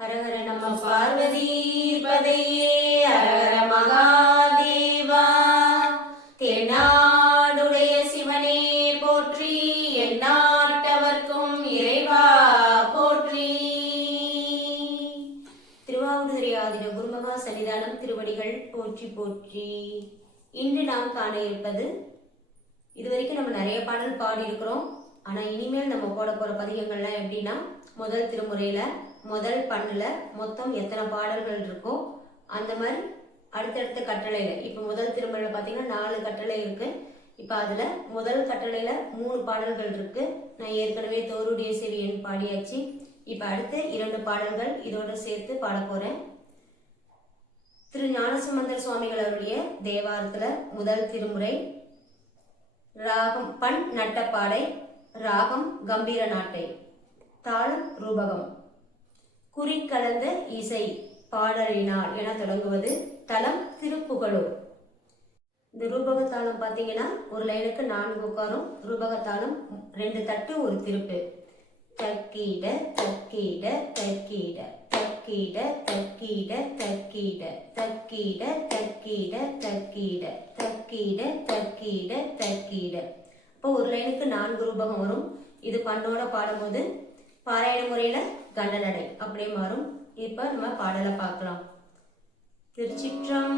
ஹரஹர நம பார்வதி பதையே ஹரஹர மகாதேவா. தென்னாடுடைய சிவனே போற்றி, எந்நாட்டவர்க்கும் இறைவா போற்றி. திருவாவடுதுறை ஆதீன குருமகா சன்னிதானம் திருவடிகள் போற்றி போற்றி. இன்று நாம் காண இருப்பது, இதுவரைக்கும் நம்ம நிறைய பாடல் பாடி இருக்கிறோம். ஆனால் இனிமேல் நம்ம போட போகிற பதிகங்கள்லாம் எப்படின்னா, முதல் திருமுறையில் முதல் பண்ணில் மொத்தம் எத்தனை பாடல்கள் இருக்கோ அந்த மாதிரி அடுத்தடுத்த கட்டளையில், இப்போ முதல் திருமுறையில் பார்த்தீங்கன்னா 4 கட்டளை இருக்குது. இப்போ அதில் முதல் கட்டளையில் 3 பாடல்கள் இருக்குது. நான் ஏற்கனவே தோருடைய செவியன் பாடியாச்சு. இப்போ அடுத்து 2 பாடல்கள் இதோடு சேர்த்து பாட போகிறேன். திரு ஞானசம்பந்தர் சுவாமிகள் அவருடைய தேவாரத்தில் முதல் திருமுறை, ராகம் பண் நட்டப்பாடை, ராகம் கம்பீர நாட்டை, தாளம் ரூபகம், குறிக்கலந்த இசை பாடலினால் என தொடங்குவது. தலம் திருப்புகழூர். இந்த ரூபகத்தாளம் பார்த்தீங்கன்னா ஒரு லைனுக்கு 4 உட்காரும். ரூபகத்தாளம் 2 தட்டு ஒரு திருப்பு. தக்கீட தக்கீட தக்கீட தக்கீட தக்கீட தக்கீட தக்கீட தக்கீட தக்கீட தக்கீட தக்கீட தக்கீட. இப்போ ஒரு லைனுக்கு 4 ரூபகம் வரும். இது பண்ணோட பாடும்போது பாராயண முறையில் கண்டனடை அப்படியே மாறும். இப்போ நம்ம பாடலை பார்க்கலாம். திருச்சிற்றம்பலம்.